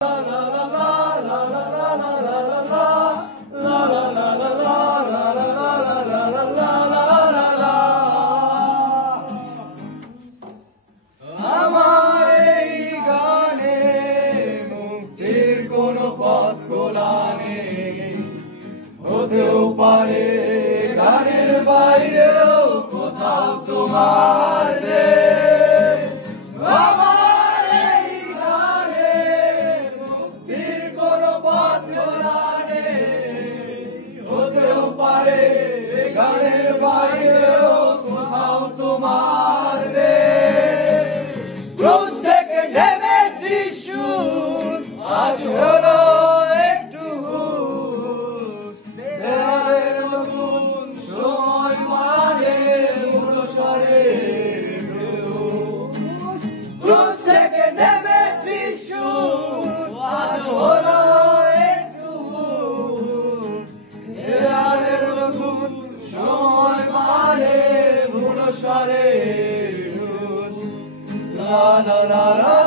আমার এই গানে মুক্তির কোনো পথ খোলা নেই, হতেও পারে গানের বাইরেও কোথাও তোমার দেশ। আমার এই গানে মুক্তির কোনো পথ খোলা নেই, হতেও পারে গানের বাইরেও কোথাও তোমার দেশ। ক্রুশ থেকে নেমেছি সুর, আজ হলো একটু দেয়ালের নতুন সময় মানে মূলস্বরের ঢেউ। ক্রুশ থেকে নেমেছি সুর, আজ হলো একটু দেয়ালের নতুন সময় মানে মূলস্বরের ঢেউ। La la la la